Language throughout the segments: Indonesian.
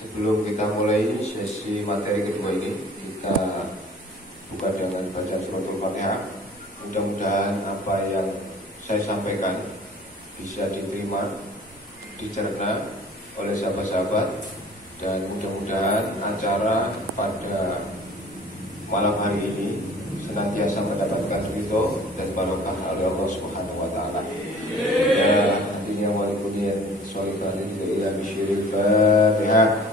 Sebelum kita mulai sesi materi kedua ini, kita buka dengan baca suratul Fatihah. Mudah-mudahan apa yang saya sampaikan bisa diterima, dicerna oleh sahabat-sahabat, dan mudah-mudahan acara pada malam hari ini senantiasa mendapatkan ridho dan barokah oleh Allah Subhanahu wa taala. Ya, nantinya walaupun yang sholihah ila bisyiril Fatihah.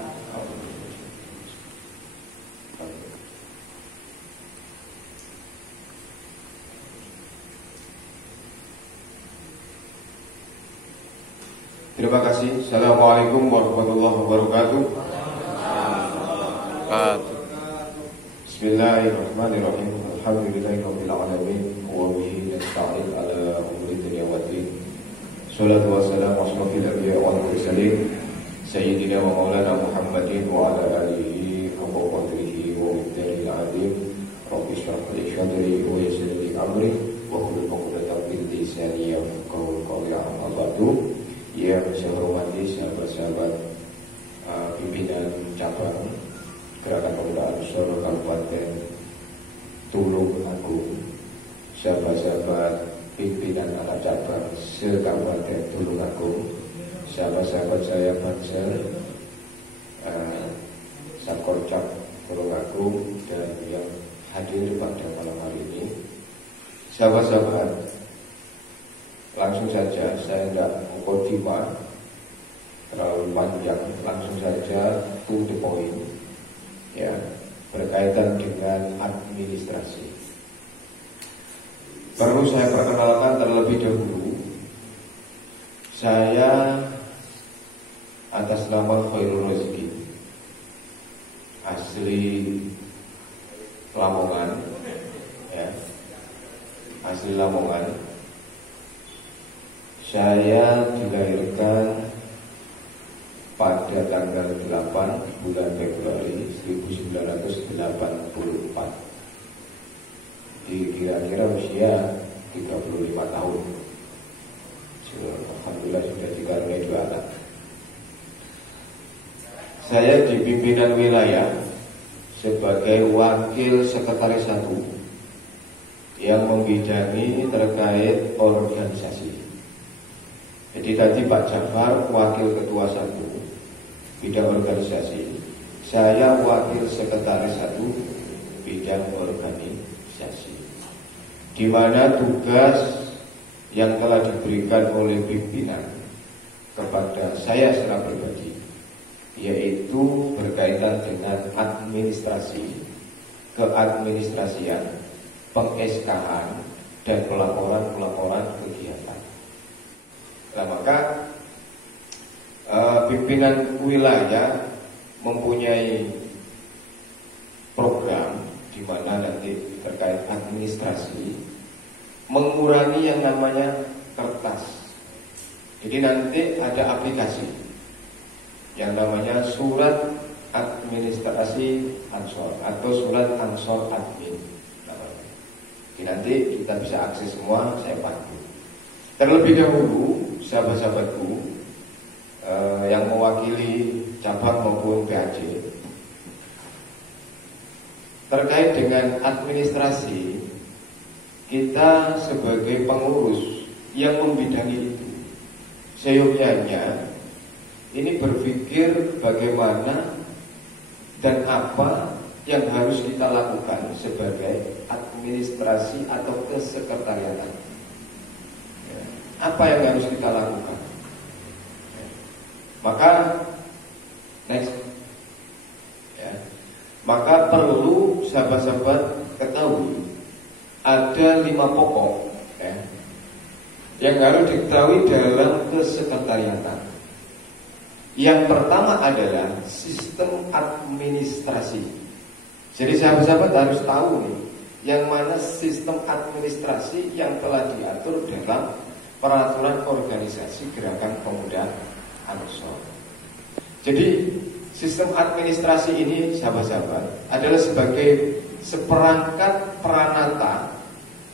Terima kasih. Assalamualaikum warahmatullahi wabarakatuh. Bismillahirrahmanirrahim. Alhamdulillahirabbil alamin wa bihi nasta'in ala umuri dunya waddin. Shalatu wassalamu asyrafil anbiya'i wal mursalin sayyidina wa maulana Muhammadin wa ala alihi wa qadrihi wa miqdaril azim. Rabbi shrah li sadri wa yassir li amri wa hlul 'uqdatam min lisani yafqahu qawli. Amma ba'du. Yang saya hormati sahabat-sahabat pimpinan cabang Gerakan Pemuda Ansor Kabupaten Tulung Agung, sahabat-sahabat pimpinan anak cabang se-Kabupaten Tulung Agung, sahabat-sahabat saya Banser, Sakorcap Tulung Agung, dan yang hadir pada malam hari ini. Sahabat-sahabat, langsung saja, saya tidak mukadimah terlalu panjang, langsung saja to the point, ya, berkaitan dengan administrasi. Perlu saya perkenalkan terlebih dahulu, saya atas nama Khairul Rezeki, asli Lamongan, ya, asli Lamongan. Saya dilahirkan pada tanggal 8 bulan Februari 1984. Kira-kira usia 35 tahun. Alhamdulillah sudah dikaruniai 2 anak. Saya di pimpinan wilayah sebagai wakil sekretaris 1 yang membidangi terkait organisasi. Jadi tadi Pak Jafar wakil ketua 1 bidang organisasi, saya wakil sekretaris 1 bidang organisasi, di mana tugas yang telah diberikan oleh pimpinan kepada saya secara pribadi yaitu berkaitan dengan administrasi, keadministrasian, peng-SK-an, dan pelaporan kegiatan. Nah, maka pimpinan wilayah mempunyai program di mana nanti terkait administrasi mengurangi yang namanya kertas. Jadi nanti ada aplikasi yang namanya surat administrasi Ansor atau surat Ansor admin. Jadi nanti kita bisa akses semua, saya bantu. Terlebih dahulu, sahabat-sahabatku yang mewakili cabang maupun PAJ, terkait dengan administrasi, kita sebagai pengurus yang membidangi itu, seyogyanya ini berpikir bagaimana dan apa yang harus kita lakukan sebagai administrasi atau kesekretariatan. Apa yang harus kita lakukan? Maka next, ya, maka perlu sahabat-sahabat ketahui ada 5 pokok, ya, yang harus diketahui dalam kesekretariatan. Yang pertama adalah sistem administrasi. Jadi sahabat-sahabat harus tahu nih, yang mana sistem administrasi yang telah diatur dalam peraturan organisasi Gerakan Pemuda Ansor. Jadi sistem administrasi ini, sahabat-sahabat, adalah sebagai seperangkat peranata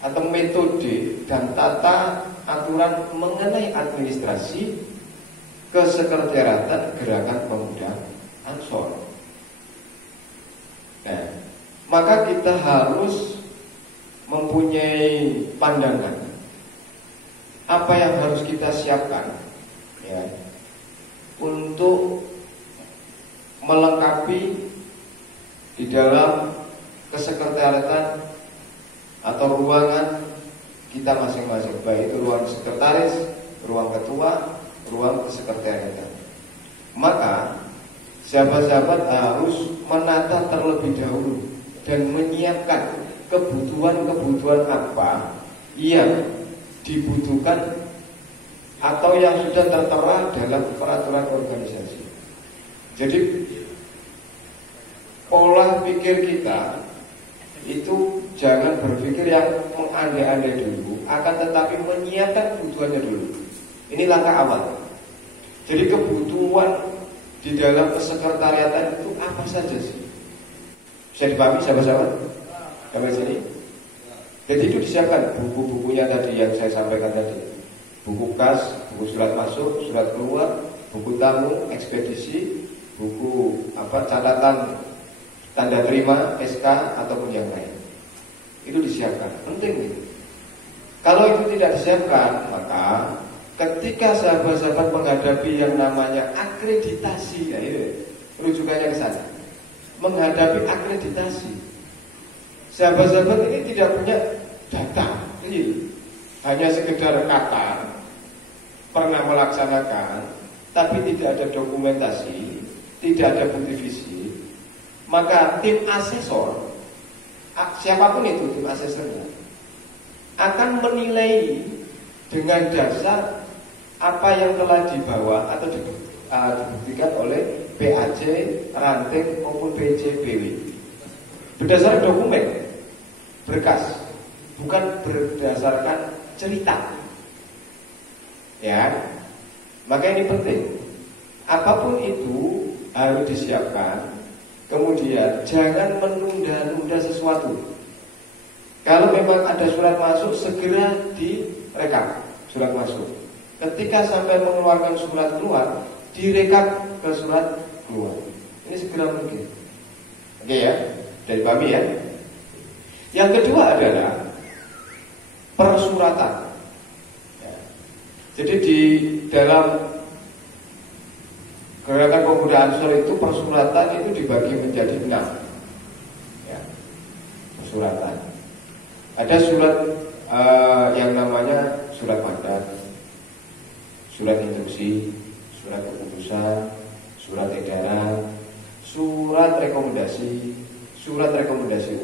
atau metode dan tata aturan mengenai administrasi kesekretariatan Gerakan Pemuda Ansor. Nah, maka kita harus mempunyai pandangan apa yang harus kita siapkan ya untuk melengkapi di dalam kesekretariatan atau ruangan kita masing-masing, baik itu ruang sekretaris, ruang ketua, ruang kesekretariatan. Maka sahabat-sahabat harus menata terlebih dahulu dan menyiapkan kebutuhan-kebutuhan apa yang dibutuhkan atau yang sudah tertera dalam peraturan organisasi. Jadi pola pikir kita itu jangan berpikir yang mengandai-andai dulu, akan tetapi menyiapkan kebutuhannya dulu. Ini langkah awal. Jadi kebutuhan di dalam kesekretariatan itu apa saja sih? Bisa dipahami sahabat-sahabat? Sampai sini? Jadi itu disiapkan buku-bukunya tadi yang saya sampaikan tadi. Buku kas, buku surat masuk, surat keluar, buku tamu, ekspedisi, buku catatan tanda terima, SK ataupun yang lain. Itu disiapkan, penting gitu. Kalau itu tidak disiapkan, maka ketika sahabat-sahabat menghadapi yang namanya akreditasi, ya itu rujukannya ke sana. Menghadapi akreditasi, sahabat-sahabat ini tidak punya data, hanya sekedar kata, pernah melaksanakan, tapi tidak ada dokumentasi, tidak ada bukti fisik. Maka tim asesor, siapapun itu tim asesornya, akan menilai dengan dasar apa yang telah dibawa atau dibuktikan oleh PAJ, ranting maupun PJ, BW. Berdasarkan dokumen, berkas, bukan berdasarkan cerita. Ya, maka ini penting. Apapun itu harus disiapkan. Kemudian jangan menunda-nunda sesuatu. Kalau memang ada surat masuk, segera direkap surat masuk. Ketika sampai mengeluarkan surat keluar, direkap ke surat keluar. Ini segera mungkin. Oke ya, dari kami ya. Yang kedua adalah persuratan ya. Jadi di dalam gerakan pemuda Ansor itu persuratan itu dibagi menjadi 6 ya. Persuratan. Ada surat yang namanya surat mandat, surat instruksi, surat keputusan, surat edaran, surat rekomendasi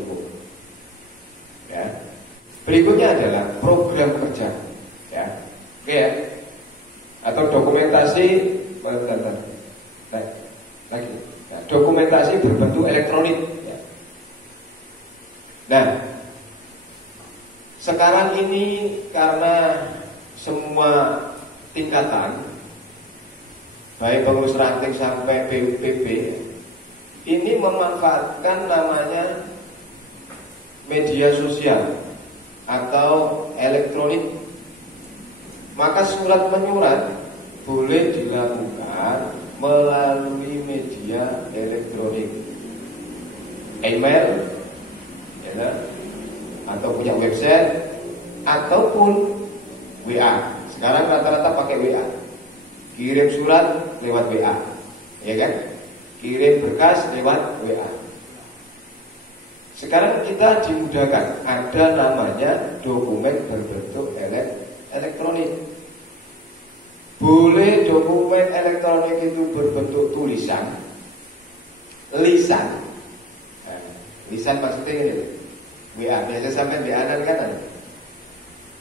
umum. Ya. Berikutnya adalah program kerja, ya, oke ya, atau dokumentasi, lagi, nah, dokumentasi berbentuk elektronik. Ya. Nah, sekarang ini karena semua tingkatan, baik pengurus ranting sampai PUPB, ini memanfaatkan namanya media sosial atau elektronik. Maka surat menyurat boleh dilakukan melalui media elektronik, email, ya, atau punya website, ataupun WA. Sekarang rata-rata pakai WA. Kirim surat lewat WA, ya kan? Kirim berkas lewat WA. Sekarang kita dimudahkan, ada namanya dokumen berbentuk elektronik. Boleh dokumen elektronik itu berbentuk tulisan, lisan. Nah, lisan maksudnya ini, WA. Biasa sampai di kanan kanan,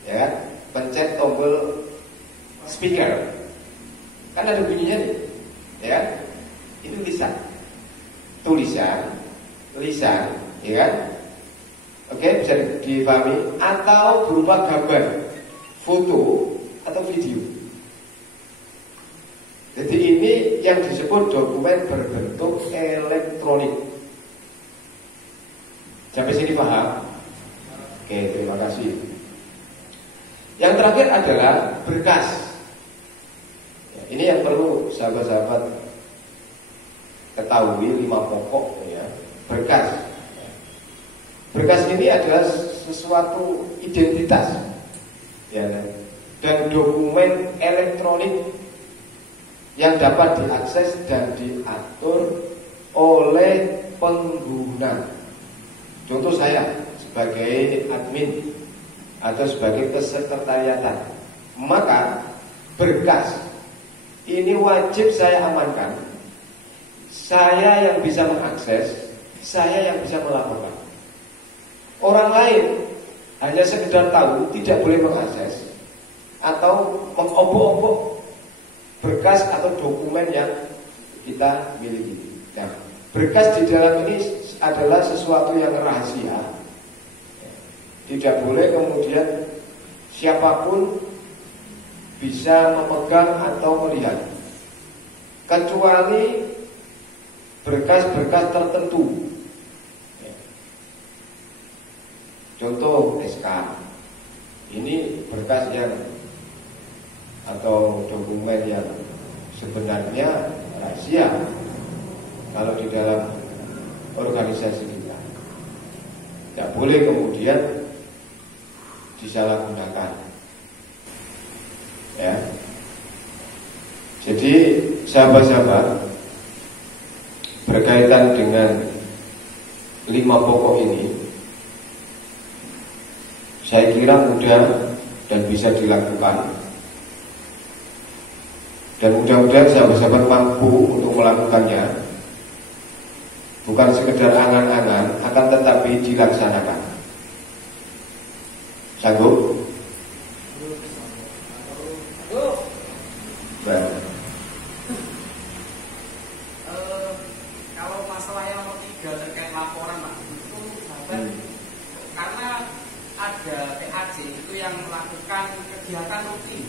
ya kan? Pencet tombol speaker, kan ada bunyinya nih, ya kan? Itu lisan, tulisan, lisan, ya kan? Oke, bisa dipahami. Atau berupa gambar, foto, atau video. Jadi ini yang disebut dokumen berbentuk elektronik. Sampai sini paham? Oke, terima kasih. Yang terakhir adalah berkas. Ya, ini yang perlu sahabat-sahabat ketahui 5 pokok ya, berkas. Berkas ini adalah sesuatu identitas ya, dan dokumen elektronik yang dapat diakses dan diatur oleh pengguna. Contoh saya sebagai admin atau sebagai kesekretariatan, maka berkas ini wajib saya amankan. Saya yang bisa mengakses, saya yang bisa melaporkan. Orang lain hanya sekedar tahu, tidak boleh mengakses atau mengobok-obok berkas atau dokumen yang kita miliki. Nah, berkas di dalam ini adalah sesuatu yang rahasia. Tidak boleh kemudian siapapun bisa memegang atau melihat, kecuali berkas-berkas tertentu. Contoh SK, ini berkas yang atau dokumen yang sebenarnya rahasia kalau di dalam organisasi kita. Tidak boleh kemudian disalahgunakan. Ya. Jadi sahabat-sahabat, berkaitan dengan 5 pokok ini, saya kira mudah dan bisa dilakukan. Dan mudah-mudahan sahabat-sahabat mampu untuk melakukannya. Bukan sekedar angan-angan, akan tetapi dilaksanakan. Sanggup? Baik. Kalau masalah yang nomor 3 terkait laporan, Pak, itu sahabat, karena ada PAJ itu yang melakukan kegiatan rutin,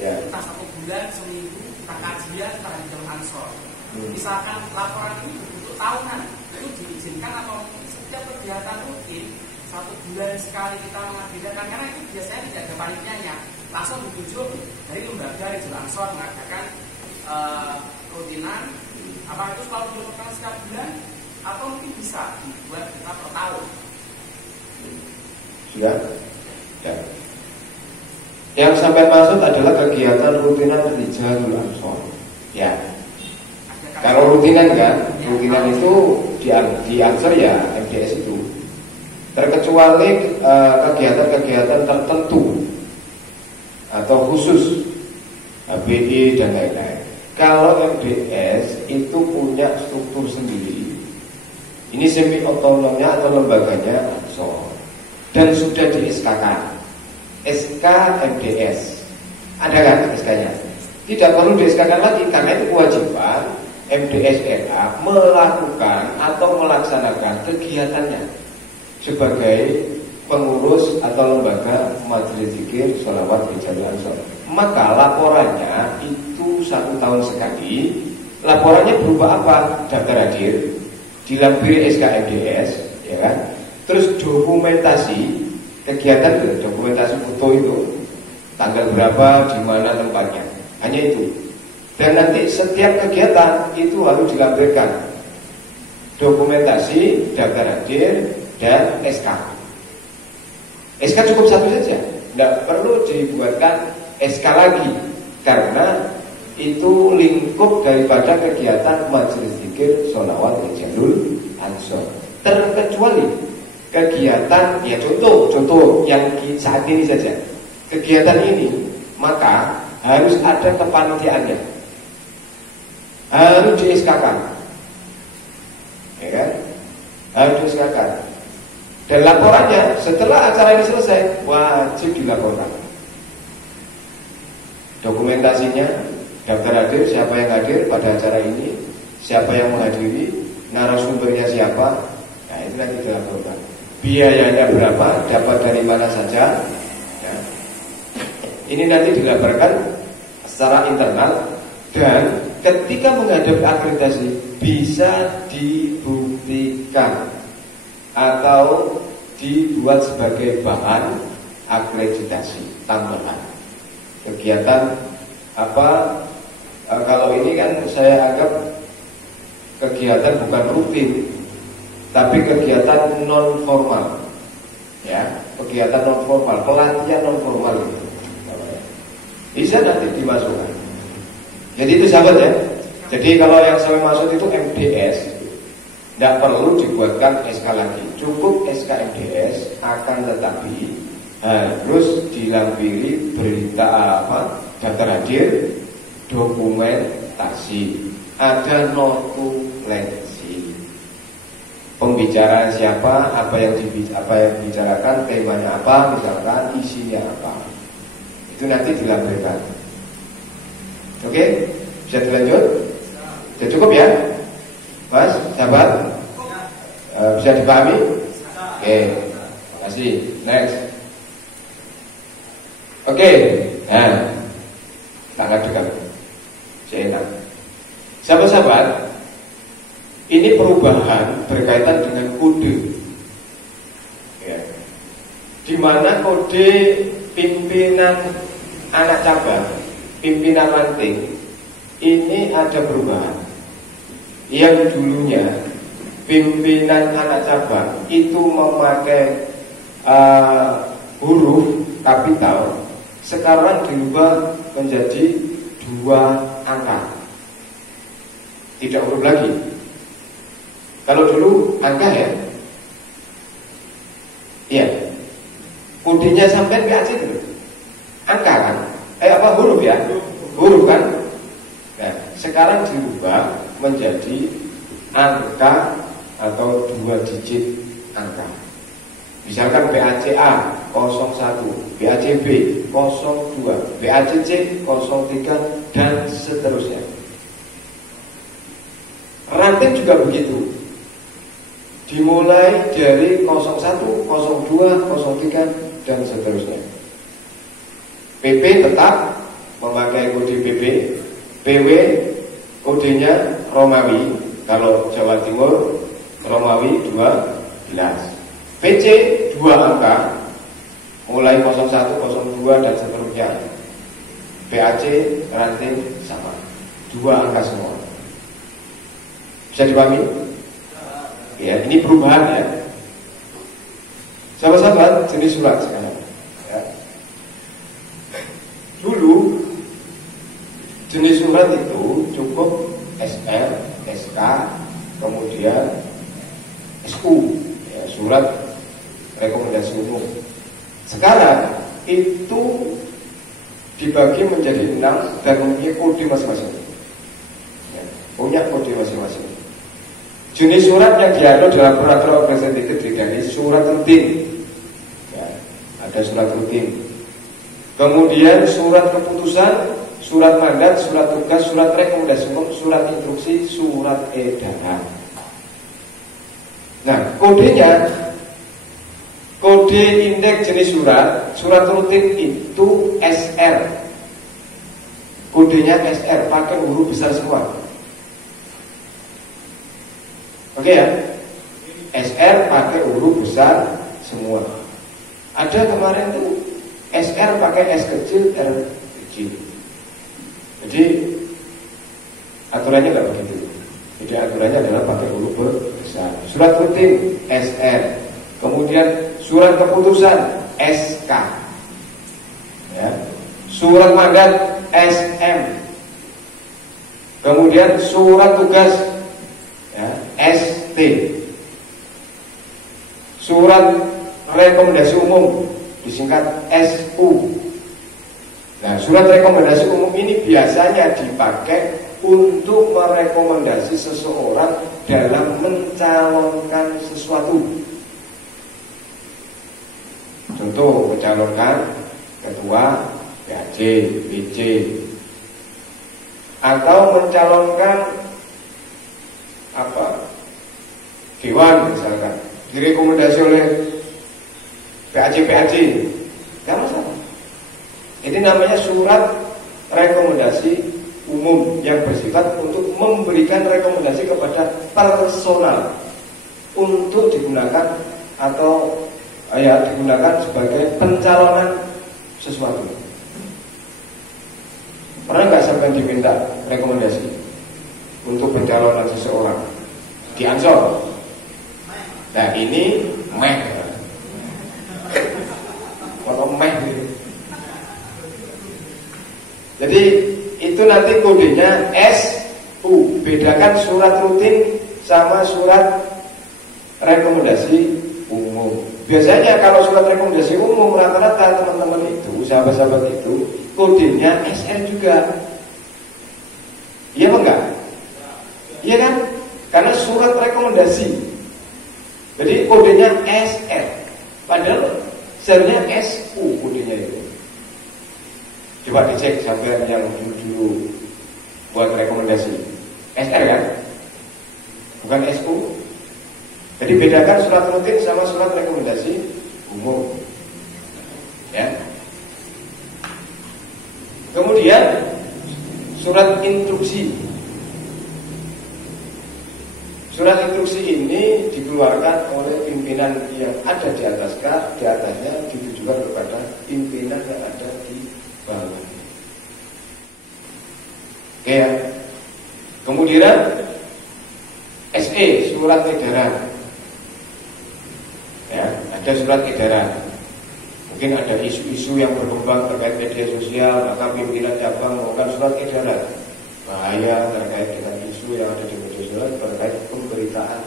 entah 1 bulan, seminggu, entah kajian, entah jam ansor. Misalkan laporan ini berbentuk tahunan, itu diizinkan atau setiap kegiatan rutin 1 bulan sekali kita mengagendakan, karena itu biasanya tidak ada panitianya, langsung ditunjuk dari lembaga Rijal Ansor mengadakan rutinan. Apa itu selalu dilakukan setiap bulan atau mungkin bisa dibuat kita per tahun? Sudah? Ya. Yang sampai maksud adalah kegiatan rutinan Rijal Ansor. Ya. Kalau rutinan kan, rutinan itu di Ansor ya MDS itu. Terkecuali kegiatan-kegiatan tertentu atau khusus HBI dan lain-lain. Kalau MDS itu punya struktur sendiri. Ini semi otonomnya atau lembaganya Ansor dan sudah di SK-kan. SK MDS. Ada kan SK-nya? Tidak perlu di SK-kan lagi karena itu kewajiban MDS RA melakukan atau melaksanakan kegiatannya sebagai pengurus atau lembaga Majelis Zikir Sholawat Rijal Ansor. Maka laporannya itu 1 tahun sekali. Laporannya berupa apa? Daftar hadir, dilampiri SK MDS, ya kan? Terus dokumentasi kegiatan itu, dokumentasi foto itu, tanggal berapa, di mana tempatnya, hanya itu. Dan nanti setiap kegiatan itu harus dilampirkan dokumentasi, daftar hadir, dan SK. SK cukup 1 saja, tidak perlu dibuatkan SK lagi, karena itu lingkup daripada kegiatan Majelis Zikir Sholawat Rijal Ansor. Terkecuali kegiatan, ya contoh yang saat ini saja, kegiatan ini, maka harus ada kepanitiaannya, harus di SK-kan, ya kan? Harus di SK-kan. Dan laporannya setelah acara ini selesai wajib dilaporkan. Dokumentasinya, daftar hadir, siapa yang hadir pada acara ini, siapa yang menghadiri, narasumbernya siapa, nah itu nanti dilaporkan. Biayanya berapa, dapat dari mana saja. Nah, ini nanti dilaporkan secara internal dan ketika menghadapi akreditasi bisa dibuktikan atau dibuat sebagai bahan akreditasi tambahan. Kegiatan apa, kalau ini kan saya anggap kegiatan bukan rutin, tapi kegiatan non formal, ya, kegiatan non formal, pelatihan non formal itu bisa nanti dimasukkan. Jadi itu sahabat ya. Jadi kalau yang saya maksud itu MDS, tidak perlu dibuatkan SK lagi, cukup SK MDS, akan tetapi harus dilampiri berita daftar hadir, dokumentasi, ada notulensi, pembicaraan siapa, apa yang dibicarakan, temanya apa, misalkan isinya apa, itu nanti dilampirkan. Oke, bisa dilanjut? Sudah cukup ya, Mas, sahabat? Bisa dipahami? Oke, terima kasih. Next. Oke, nah, sangat dekat, enak. Sahabat-sahabat, ini perubahan berkaitan dengan kode, ya. Di mana kode pimpinan anak cabang, pimpinan ranting, ini ada perubahan. Yang dulunya pimpinan anak cabang itu memakai huruf kapital, sekarang dirubah menjadi 2 angka, tidak huruf lagi. Kalau dulu angka ya, iya, kodenya sampai PAC dulu, angka kan, huruf ya, huruf kan. Nah, sekarang dirubah menjadi angka atau 2 digit angka. Misalkan BACA 01, BACB 02, BACC 03 dan seterusnya. Ranting juga begitu. Dimulai dari 01, 02, 03 dan seterusnya. PP tetap memakai kode PP, PW kodenya Romawi, kalau Jawa Timur Romawi 12. PC 2 angka, mulai 01, 02 dan seterusnya. PAC ranting sama, 2 angka semua. Bisa dipahami? Ya, ini perubahan ya. Sahabat-sahabat, jenis surat sekarang ya. Dulu jenis surat itu cukup SR, SK, kemudian SU, ya, surat rekomendasi umum. Sekarang itu dibagi menjadi 6 dan mempunyai kode masing-masing, ya, punya kode masing-masing. Jenis surat yang diatur dalam peraturan organisasi Tridani surat rutin, ya, ada surat rutin. Kemudian surat keputusan, surat mandat, surat tugas, surat rekomendasi umum, surat instruksi, surat edaran. Nah, kodenya, kode indeks jenis surat rutin itu SR. Kodenya SR, pakai huruf besar semua. Oke ya, SR pakai huruf besar semua. Ada kemarin tuh SR pakai S kecil, R kecil. Jadi aturannya nggak begitu. Jadi aturannya adalah pakai huruf besar. Surat rutin SR, kemudian surat keputusan SK, ya. Surat mandat SM, kemudian surat tugas, ya, ST, surat rekomendasi umum disingkat SU. Nah, surat rekomendasi umum ini biasanya dipakai untuk merekomendasi seseorang dalam mencalonkan sesuatu. Contoh, mencalonkan ketua PAC, BC, atau mencalonkan dewan misalkan, direkomendasi oleh PAC, nggak masalah. Ini namanya surat rekomendasi umum yang bersifat untuk memberikan rekomendasi kepada personal untuk digunakan atau digunakan sebagai pencalonan sesuatu. Pernah nggak sampai diminta rekomendasi untuk pencalonan seseorang? di Ansor. Nah ini meh. Kalau meh gitu. Jadi itu nanti kodenya SU. Bedakan surat rutin sama surat rekomendasi umum. Biasanya kalau surat rekomendasi umum rata-rata teman-teman itu, sahabat-sahabat itu, kodenya SR juga. Iya apa enggak? Iya kan? Karena surat rekomendasi. Jadi kodenya SR. Padahal sebenarnya SU kodenya itu. Coba dicek sampai yang dulu buat rekomendasi. SR kan? Bukan SU. Jadi bedakan surat rutin sama surat rekomendasi umum. Ya. Kemudian surat instruksi. Surat instruksi ini dikeluarkan oleh pimpinan yang ada di atasnya ditujukan kepada pimpinan yang ada di bawah. Oke ya. Kemudian SE, surat edaran. Ya, ada surat edaran. Mungkin ada isu-isu yang berkembang terkait media sosial, maka pimpinan cabang mengeluarkan surat edaran. Bahaya terkait dengan isu yang ada di media sosial terkait pemberitaan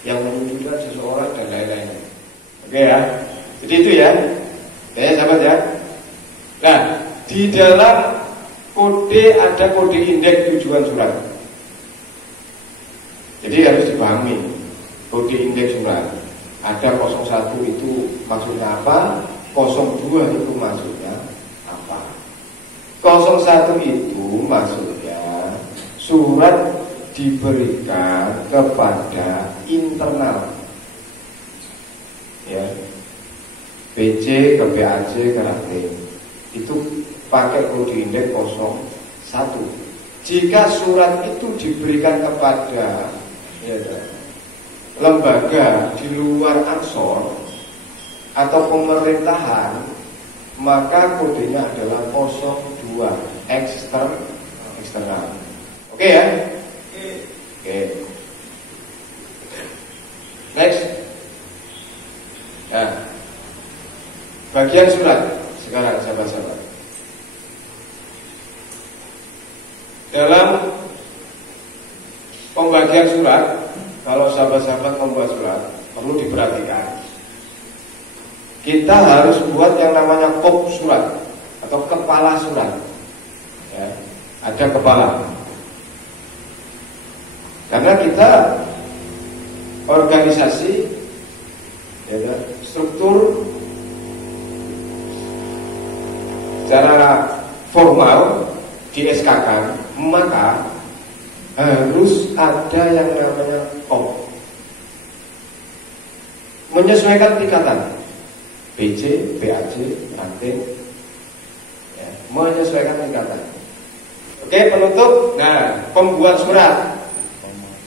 yang menunjukkan seseorang dan lain-lain. Oke ya. Jadi itu ya. Ya sahabat ya. Nah, di dalam kode ada kode indeks tujuan surat. Jadi harus dipahami kode indeks surat. Ada 01 itu maksudnya apa? 02 itu maksudnya apa? 01 itu maksudnya surat diberikan kepada internal. Ya. BC ke BAC ke ranting. Itu pakai kode indeks 01. Jika surat itu diberikan kepada lembaga di luar Ansor atau pemerintahan, maka kodenya adalah 02 eksternal. Oke ya? Oke. Next. Nah, bagian surat sekarang sahabat-sahabat. Dalam pembagian surat, kalau sahabat-sahabat membuat surat, perlu diperhatikan. Kita harus buat yang namanya kop surat atau kepala surat. Ya, ada kepala. Karena kita organisasi, ya, struktur secara formal di SK-kan, maka harus ada yang namanya kop. Menyesuaikan tingkatan BC, BAC, ranting, ya, menyesuaikan tingkatan. Oke, penutup. Nah, pembuat surat.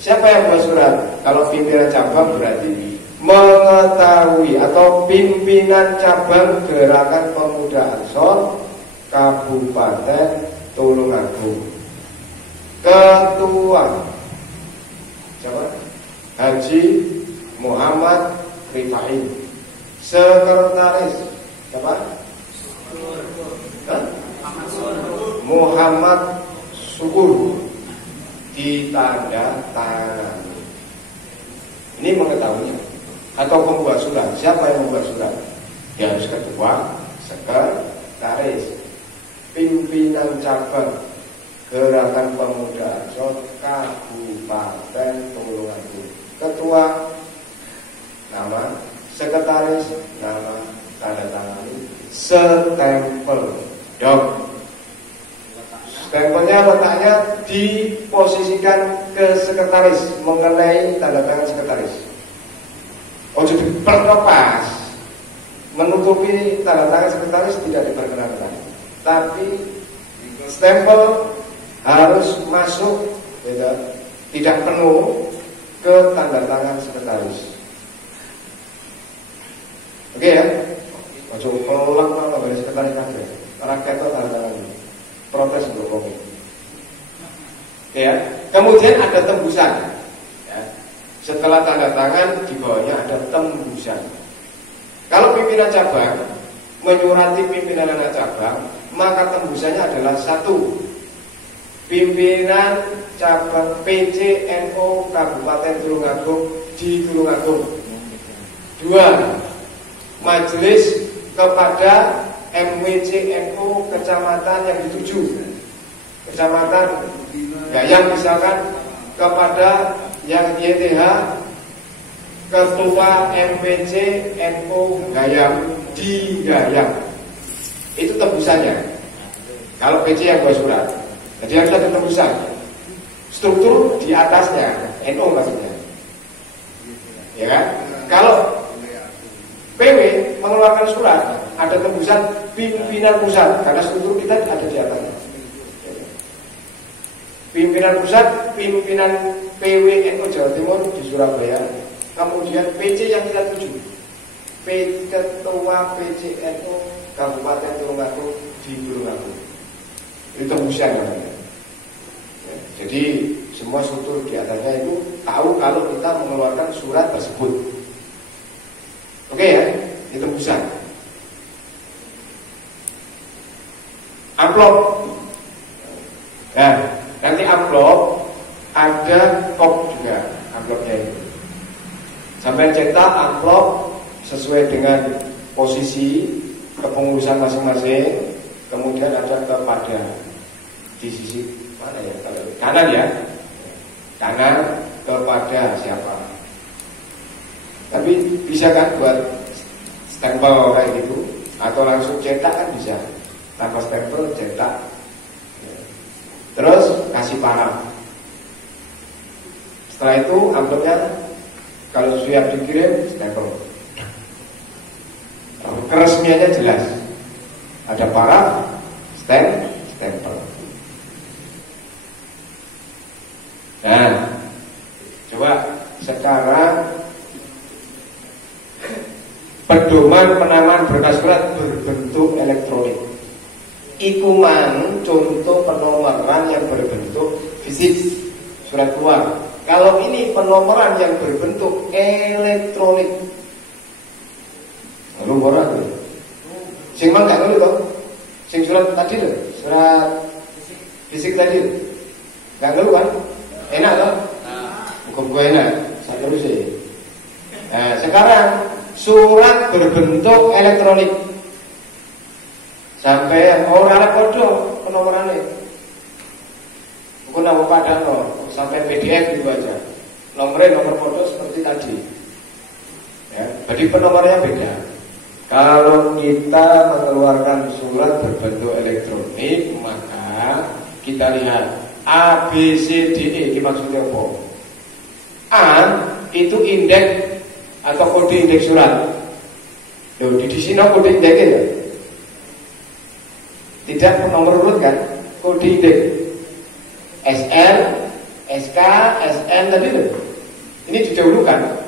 Siapa yang buat surat? Kalau pimpinan cabang berarti mengetahui atau pimpinan cabang Gerakan Pemuda Ansor Kabupaten Tulungagung. Ketua siapa? Haji Muhammad Rifai. Sekretaris siapa? Muhammad Syukur. Ditanda tangan. Ini mengetahui atau pembuat surat. Siapa yang membuat surat? Dia harus ketua, sekretaris, pimpinan cabang Gerakan Pemuda Ansor Kabupaten Tulungagung. Ketua nama, sekretaris nama, tanda tangani, stempel, dok. Stempelnya letaknya diposisikan ke sekretaris, mengenai tanda tangan sekretaris. Oh, jadi perlepas menutupi tanda tangan sekretaris tidak diperkenankan. Tapi stempel harus masuk, tidak penuh ke tanda tangan sekretaris. Oke ya? Ojo pelak malah dari sekretaris kabeh. Rakyat itu tanda tangan ini. Protes untuk komit. Ya. Kemudian ada tembusan. Ya. Setelah tanda tangan, di bawahnya ada tembusan. Kalau pimpinan cabang menyurati pimpinan anak cabang, maka tembusannya adalah 1. Pimpinan cabang PCNO Kabupaten Tulungagung di Tulungagung. 2. Majelis kepada MWCNO kecamatan yang dituju. Kecamatan Gayam misalkan kepada yang YTH Ketua MPC NO Gayam di Gayam. Itu tembusannya. Kalau PC yang buat surat, jadi harus ada tembusan. Struktur di atasnya NO maksudnya, ya kan? Kalau PW mengeluarkan surat, ada tembusan pimpinan pusat karena struktur kita ada di atasnya. Pimpinan pusat, pimpinan PWNO Jawa Timur di Surabaya, kemudian PC yang kita tuju, Ketua PCNO Kabupaten Tulungagung di Tulungagung. Itu tembusan namanya. Ya, jadi semua struktur di atasnya itu tahu kalau kita mengeluarkan surat tersebut. Oke ya, itu tembusan. Amplop. Nah, nanti amplop ada kop juga amplopnya itu. Sampai cetak amplop sesuai dengan posisi kepengurusan masing-masing. Kemudian ada kepada di sisi mana ya? Kanan ya, kanan kepada siapa? Tapi bisa kan buat stempel kayak gitu, atau langsung cetak kan bisa, tanpa stempel cetak. Terus kasih paraf. Setelah itu amplopnya kalau siap dikirim stempel. Keresmiannya jelas. Ada paraf, stempel. Nah, coba sekarang pedoman penamaan berkas surat berbentuk elektronik. Ikuman contoh penomoran yang berbentuk fisik surat keluar. Kalau ini penomoran yang berbentuk elektronik, lalu borak tuh. Sing mang gak ngerti toh? Sing surat tadi loh, surat fisik tadi loh. Gak ngerti kan? Enak toh? Bukan enak, saya terus sih. Nah, sekarang surat berbentuk elektronik. Sampai orang kodo penomorannya. Bukan nama padang loh, sampai PDF gitu aja. Nomornya nomor foto seperti tadi. Ya, jadi penomorannya beda. Kalau kita mengeluarkan surat berbentuk elektronik, maka kita lihat A, B, C, D, E. Ini maksudnya apa? A itu indeks atau kode indeks surat. Loh, di sini kode indeksnya ya? Tidak nomor urut kan? Kode indeks SL, SK, SN tadi loh. Ini didahulukan.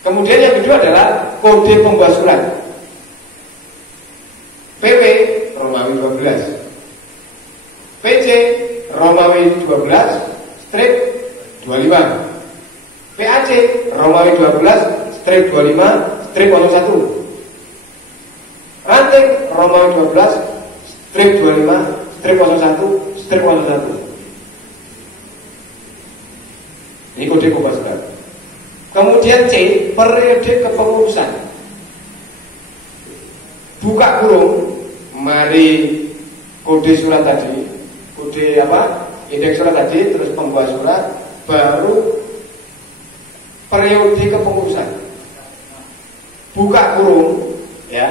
Kemudian yang kedua adalah kode pembuat surat. PW Romawi 12, PC Romawi 12 strip 25, PAC Romawi 12 strip 25 strip 01, ranting Romawi 12 strip 25 strip 01 strip 01. Ini kode pembuat surat. Kemudian C, periode kepengurusan. Buka kurung, mari kode surat tadi, kode apa? Indeks surat tadi, terus pembuat surat, baru periode kepengurusan. Buka kurung, ya.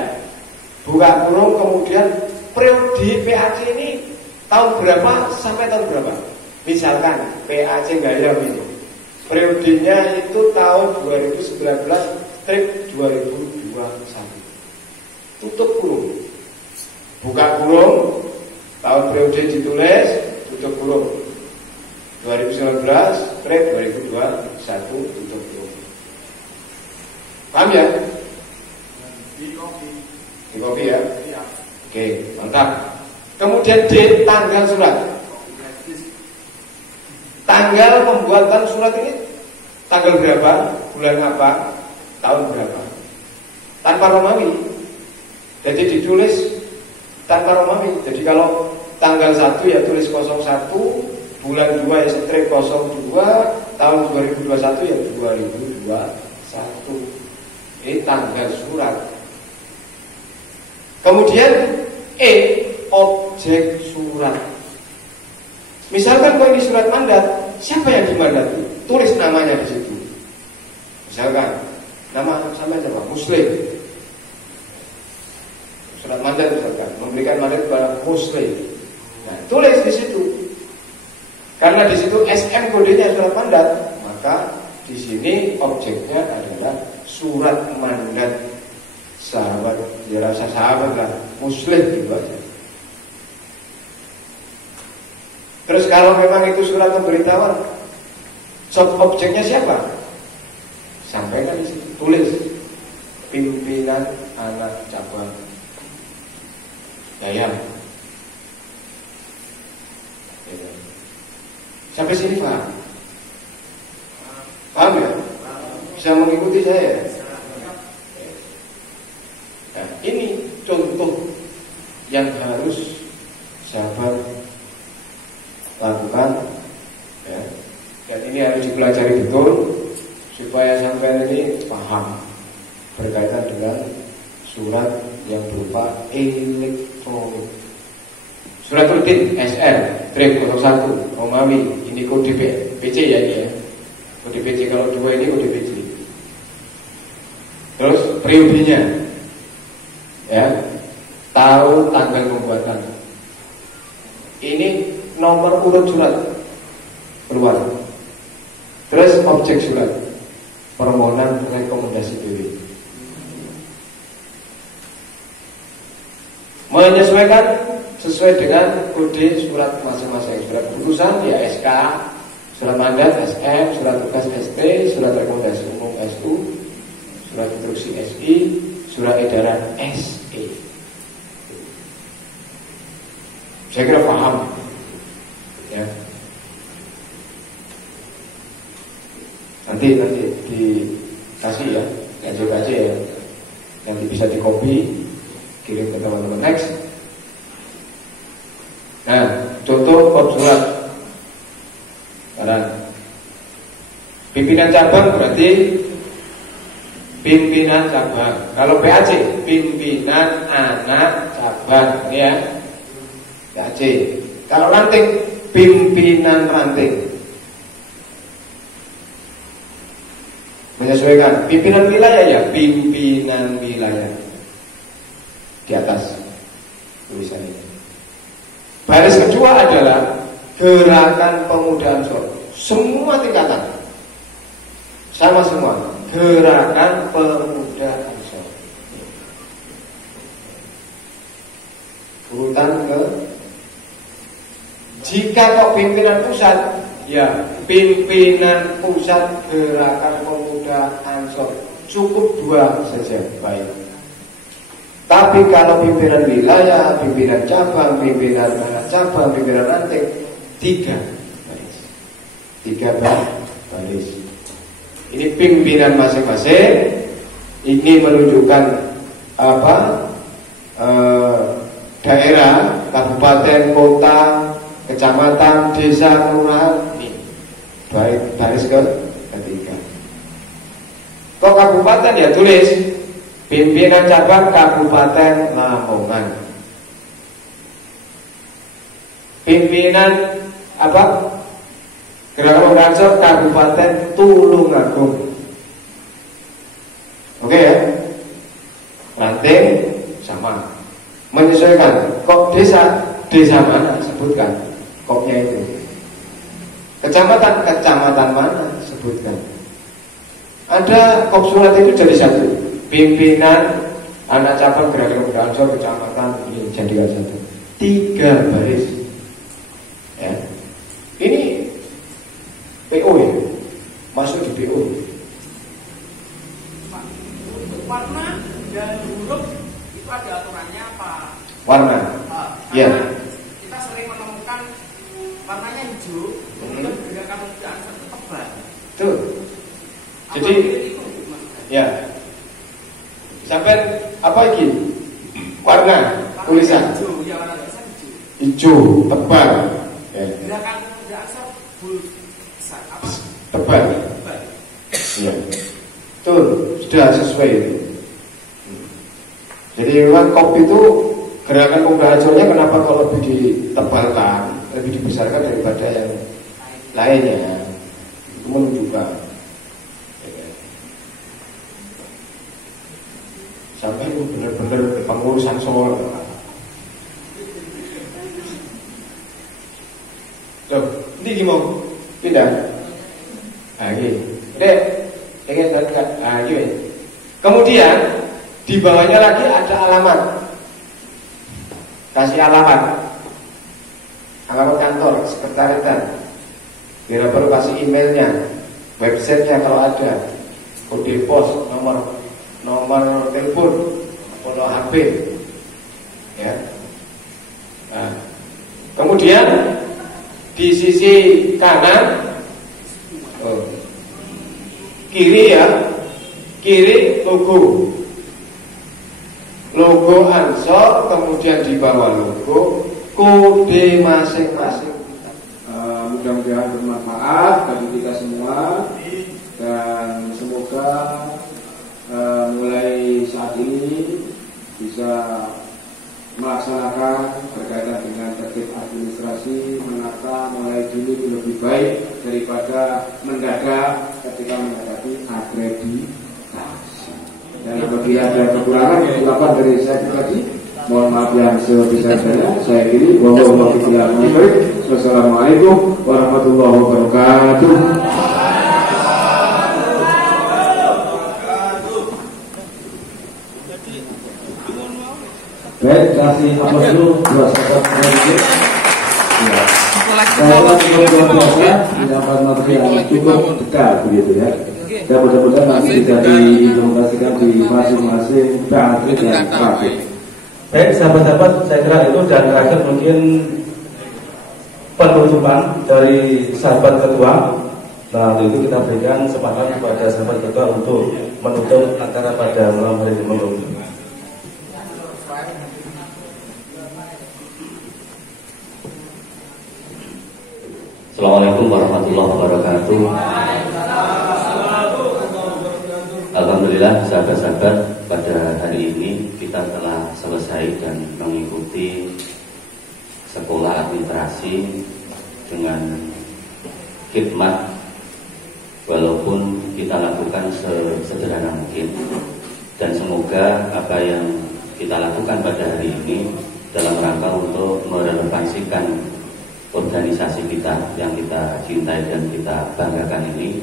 Buka kurung, kemudian periode PAC ini tahun berapa sampai tahun berapa? Misalkan PAC Gayam ini. Periodenya itu tahun 2019 strip 2021. Tutup kurung. Buka kurung, tahun periode ditulis, tutup kurung. 2019 strip 2021 tutup kurung. Paham ya? Di kopi ya? Iya. Oke, mantap. Kemudian D, tanggal surat. Tanggal pembuatan surat ini tanggal berapa, bulan apa, tahun berapa, tanpa Romawi. Jadi ditulis tanpa Romawi. Jadi kalau tanggal 1 ya tulis 01, bulan 2 ya strip 02, tahun 2021 ya 2021. Ini tanggal surat. Kemudian objek surat. Misalkan kalau ini surat mandat, siapa yang dimandati? Tulis namanya di situ. Misalkan nama sama siapa? Muslim. Surat mandat misalkan memberikan mandat kepada Muslim. Nah, tulis di situ. Karena di situ SM kodenya surat mandat, maka di sini objeknya adalah surat mandat sahabat, ya rasa sahabat lah, Muslim gitu aja. Terus kalau memang itu surat pemberitahuan, objeknya siapa? Sampaikan di situ, tulis pimpinan anak cabang Yayan. Sampai sini paham? Paham ya? Bisa mengikuti saya? Nah, ini contoh yang harus sahabat lakukan, ya. Dan ini harus dipelajari betul supaya sampai ini paham berkaitan dengan surat yang berupa elektronik. Surat rutin SR 01 Romawi, ini kode PC ya ini ya. Kode PC, kalau 2 ini kode PC. Terus periodenya, ya, tahun, tanggal pembuatan. Ini nomor urut surat keluar. Terus objek surat, permohonan rekomendasi BW. Menyesuaikan sesuai dengan kode surat masing-masing. Surat keputusan ya SK, surat mandat SM, surat tugas ST, surat rekomendasi umum SU, surat instruksi SI, surat edaran SE. Saya kira paham, ya. Nanti dikasih ya, kaji ya. Nanti bisa dikopi, kirim ke teman-teman. Next. Nah, contoh bab surat. Sekarang pimpinan cabang berarti pimpinan cabang. Kalau PAC, pimpinan anak cabang, ya. PAC. Kalau ranting, pimpinan ranting. Menyesuaikan. Pimpinan wilayah ya, pimpinan wilayah. Di atas tulisan ini. Baris kedua adalah gerakan pemuda Ansor. Semua tingkatan sama semua. Gerakan pemuda Ansor. Urutan ke. Jika kok pimpinan pusat, ya pimpinan pusat gerakan pemuda Ansor. Cukup 2 saja, baik. Tapi kalau pimpinan wilayah, pimpinan cabang, pimpinan anak cabang, pimpinan ranting, 3 baris. 3 baris. Ini pimpinan masing-masing. Ini menunjukkan daerah, kabupaten, kota, kecamatan, desa, kelurahan. Ini baik baris ketiga. Kok kabupaten ya tulis pimpinan cabang Kabupaten Lamongan. Pimpinan Gerakan Pemuda Ansor Kabupaten Tulungagung. Oke ya. Ranting sama. Menyesuaikan. Kok desa mana sebutkan. Koknya itu. Kecamatan mana sebutkan. Ada kop surat itu jadi satu. Pimpinan anak cabang Gerakan Pemuda Ansor kecamatan ini jadikan satu. 3 baris. Ya. Ini PO ya, masuk di PO. Warna dan huruf itu ada aturannya apa? Warna. Ya. Kita sering menemukan warnanya hijau, kemudian Gerakan Pemuda Ansor itu tebal. Tuh. Jadi ya sampai apa lagi? Warna tulisan hijau tebal. Gerakan pemuda Ansor tebal. Ya. Betul, sudah sesuai itu. Jadi memang kopi itu gerakan pemuda Ansornya kenapa kalau lebih ditebalkan, lebih dibesarkan daripada yang lainnya, itu menunjukkan sampai itu benar-benar pengurusan Solo. Loh, ini gimana? Pindah. Ini, dek, ingin dekat. Gini. Kemudian di bawahnya lagi ada alamat. Kasih alamat kantor, sekretariat. Bila perlu kasih emailnya, websitenya kalau ada, kode pos, nomor telepon, atau HP, ya. Nah, kemudian di sisi kanan, kiri ya, kiri logo Ansor, kemudian di bawah logo kode masing-masing. Mudah-mudahan bermanfaat bagi kita semua dan semoga mulai saat ini bisa melaksanakan berkaitan dengan tertib administrasi, menata mulai dulu lebih baik daripada mendadak ketika menghadapi akreditasi. Dan apabila ada kekurangan silakan dari saya pribadi, mohon maaf yang sebesar-besarnya. Saya kiri, wassalamualaikum warahmatullahi wabarakatuh. Baik, kasih aplaus dulu buat sahabat sedikit. Ya. Saya luar biasa mendapat materi yang cukup dekat begitu ya. Dan mudah-mudahan nanti bisa diimplementasikan di masing-masing teatri dan praktik. Baik, sahabat-sahabat, saya kira itu, dan terakhir mungkin penutupan dari sahabat ketua. Nah, itu kita berikan kesempatan kepada sahabat ketua untuk menutup acara pada malam hari ini. Assalamualaikum warahmatullahi wabarakatuh. Alhamdulillah sahabat-sahabat, pada hari ini kita telah selesai dan mengikuti sekolah administrasi dengan khidmat, walaupun kita lakukan sesederhana mungkin, dan semoga apa yang kita lakukan pada hari ini dalam rangka untuk merelevansikan organisasi kita yang kita cintai dan kita banggakan ini,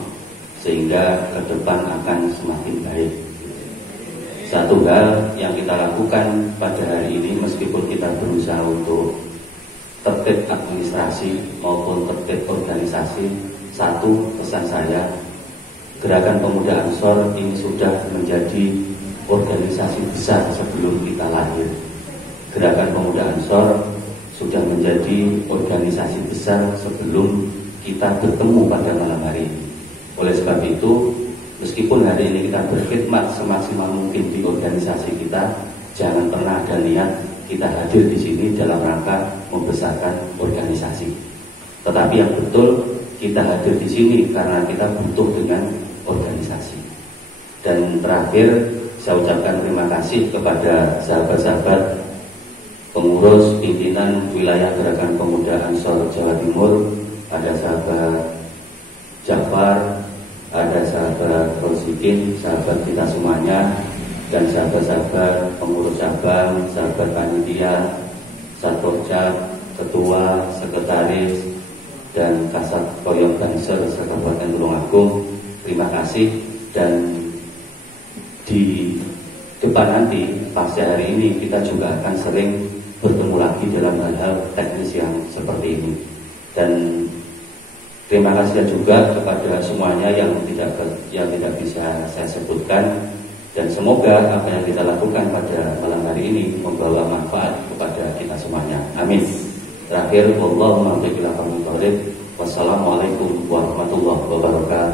sehingga ke depan akan semakin baik. Satu hal yang kita lakukan pada hari ini, meskipun kita berusaha untuk tertib administrasi maupun tertib organisasi, satu pesan saya, Gerakan Pemuda Ansor ini sudah menjadi organisasi besar sebelum kita lahir. Gerakan Pemuda Ansor sudah menjadi organisasi besar sebelum kita bertemu pada malam hari ini. Oleh sebab itu, meskipun hari ini kita berkhidmat semaksimal mungkin di organisasi kita, jangan pernah ada niat kita hadir di sini dalam rangka membesarkan organisasi. Tetapi yang betul, kita hadir di sini karena kita butuh dengan organisasi. Dan terakhir, saya ucapkan terima kasih kepada sahabat-sahabat pengurus pimpinan wilayah Gerakan Pemuda Ansor Jawa Timur, ada sahabat Jafar, ada sahabat Rosikin, sahabat kita semuanya, dan sahabat-sahabat pengurus cabang, sahabat panitia, satpolcap, ketua, sekretaris, dan kasat Koyong Banser Kabupaten Tulungagung. Terima kasih, dan di depan nanti pasca hari ini kita juga akan sering bertemu lagi dalam hal-hal teknis yang seperti ini. Dan terima kasih juga kepada semuanya yang tidak bisa saya sebutkan, dan semoga apa yang kita lakukan pada malam hari ini membawa manfaat kepada kita semuanya. Amin. Terakhir, Wassalamualaikum warahmatullahi wabarakatuh.